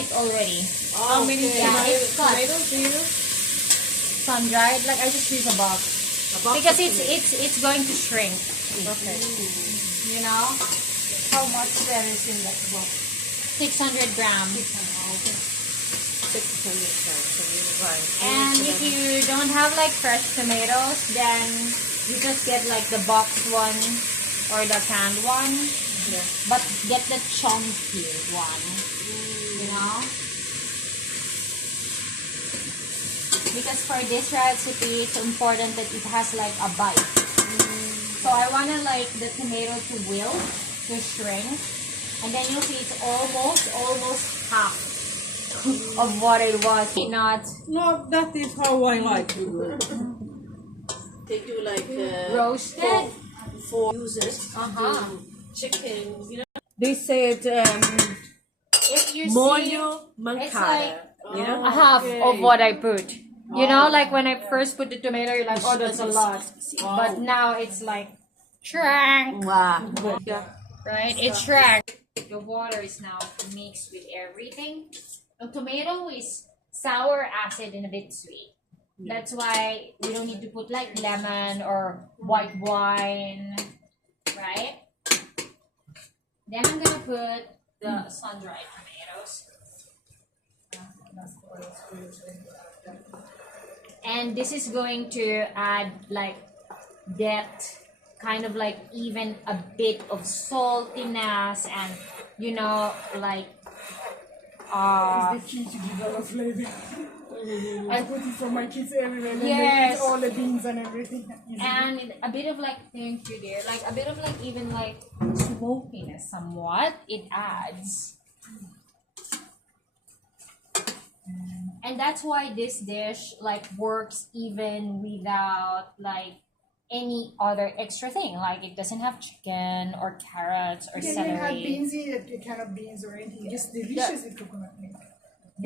it already. How many it's cut. tomatoes do you? Sun dried. Like I just use a box. Because it's going to shrink. Okay. You know, How much there is in that box? 600 grams. 600 grams. Right. And if you don't have like fresh tomatoes, then you just get like the boxed one or the canned one. Yeah. But get the chunky one. You know? Because for this recipe, it's important that it has like a bite. So I want to like the tomato to wilt, to shrink. And then you'll see it's almost half of what it was. Not No, that is how I like to do it. They do like roasted. for uses Uh-huh. chicken, you know. They said If you see, Mollo it's mancata. like You know? half of what I put. You know, like when I first put the tomato, you're like, oh, that's a lot. But now it's like, shrank. Wow. Right? It shrank. The water is now mixed with everything. The tomato is sour, acid, and a bit sweet. That's why we don't need to put like lemon or white wine. Right? Then I'm gonna put the sun-dried tomatoes. And this is going to add like depth, kind of like even a bit of saltiness, and you know, like The key to develop flavor. I put it for my kids everywhere. And Yes. they eat all the beans and everything. and a bit of like thank you dear, like a bit of like even like smokiness somewhat it adds. And that's why this dish like works even without like any other extra thing. Like it doesn't have chicken or carrots or You can even have celery. beans in it, a can of beans or anything. Just delicious with coconut milk.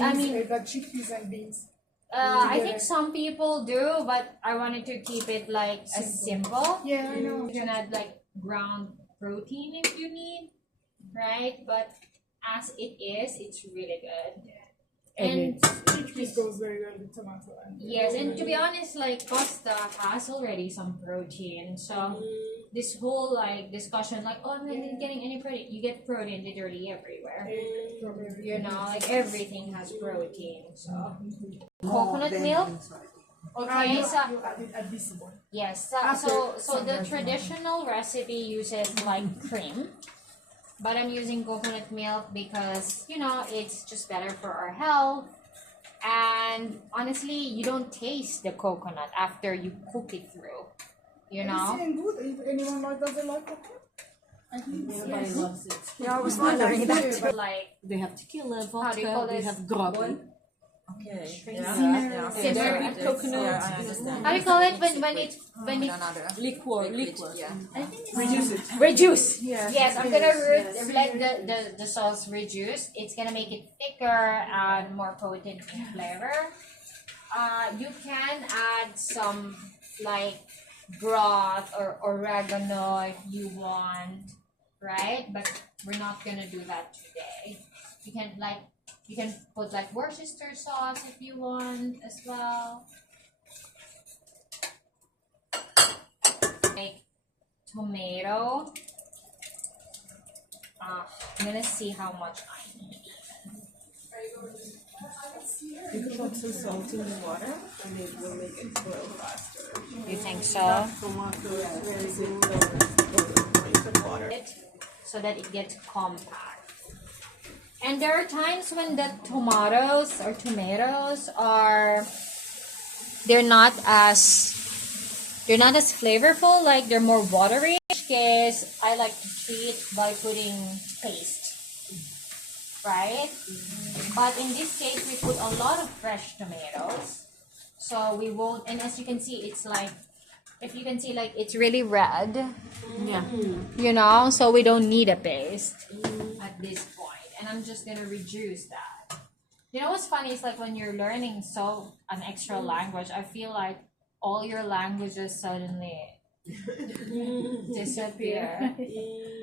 I Beans, mean- like chickpeas and beans. I think some people do, but I wanted to keep it like as simple. Yeah, I know. You can add like ground protein if you need, right? But as it is, it's really good. And Chickpeas goes very well with tomato. And yes, and to be honest, like pasta has already some protein. So this whole like discussion, like, oh, I'm not getting any protein. You get protein literally everywhere. You know, like everything has protein. So coconut milk. Okay, so you add it at this one. yes, After so the some traditional recipe uses like cream, but I'm using coconut milk because you know it's just better for our health. And honestly, you don't taste the coconut after you cook it through. You know. It's good. If anyone doesn't like it, I think Everybody loves it. Yeah, I was wondering that. Like They have tequila, how do you call vodka, they this? have groggy. Okay. Simmer. Simmer. Coconut. Yeah, I understand. How do you call it when it's Another Liquor. yeah. Reduce it. reduce? Yeah. Yes, I'm gonna let the sauce reduce. It's gonna make it thicker and more potent in flavor. You can add some like broth or oregano if you want, right? But we're not gonna do that today. You can put like Worcester sauce if you want as well. Like tomato. I'm gonna see how much I need. You can put some salt in the water and it will make it boil faster. You think so? Tomato is very good for water. So that it gets compact. And there are times when the tomatoes are they're not as flavorful, like they're more watery. In which case I like to treat by putting paste. Right? But in this case we put a lot of fresh tomatoes. So we won't, and as you can see it's like, if you can see, like it's really red. Yeah. You know, so we don't need a paste at this point. And I'm just gonna reduce that. You know what's funny is like when you're learning an extra language, I feel like all your languages suddenly disappear.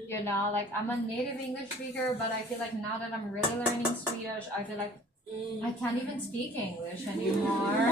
You know, like I'm a native English speaker, but I feel like now that I'm really learning Swedish, I feel like I can't even speak English anymore.